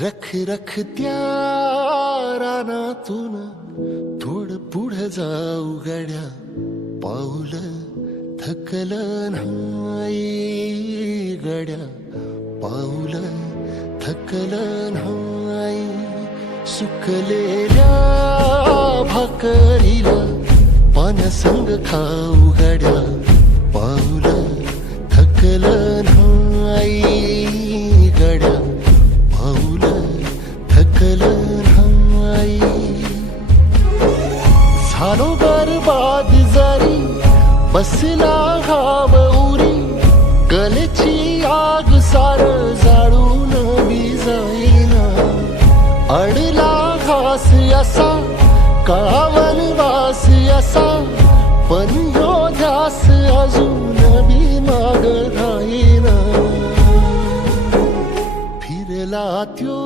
रख रख त्या रानातून थोडं पुढं जाऊ गड्या, पाऊल थकलं नाही गड्या, पाऊल थकलं नाही. सुकलेल्या भाकरीला पाण्यासंग खाऊ गड्या, पाऊल थकलं नाही गड्या, पाऊल थकलं नाही. झालो बरबाद जरी बसला घाव उरी, कलेची आग सार जाळून विजाईना. अडला घास असा काळावन वास असा, पण ह्यो ध्यास अजून बी माग राहीना. फिरला त्यो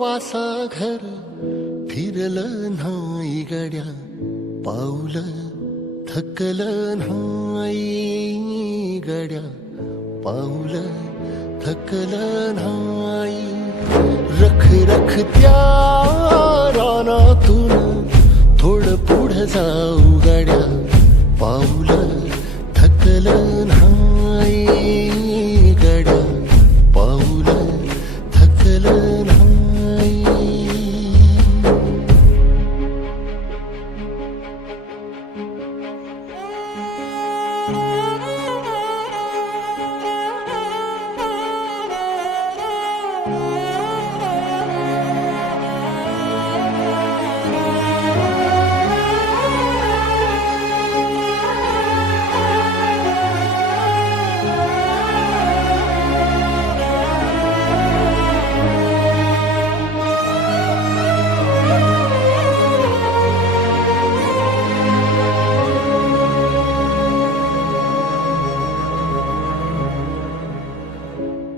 वासा घर, फिरलं नाही गड्या, पाऊल थकलं नाही गड्या, पाऊल थकलं नाही. रख रख त्या रानातून थोडं पुढं जाऊ गड्या, पाऊल थकलं नाही गड्या, पाऊल थकलं नाही.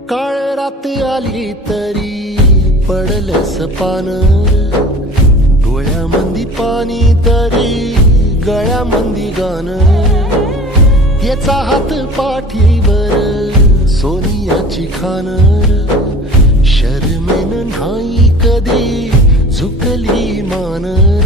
काळ रात आली तरी पडलंस पान, डोळ्यामंदी पाणी तरी गळ्यामंदी गाणं. त्याचा हात पाठीवर सोनियाची खानर, शर्मेन नाही कधी झुकली मानर.